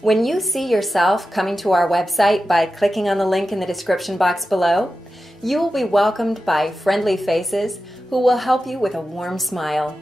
When you see yourself coming to our website by clicking on the link in the description box below, you will be welcomed by friendly faces who will help you with a warm smile.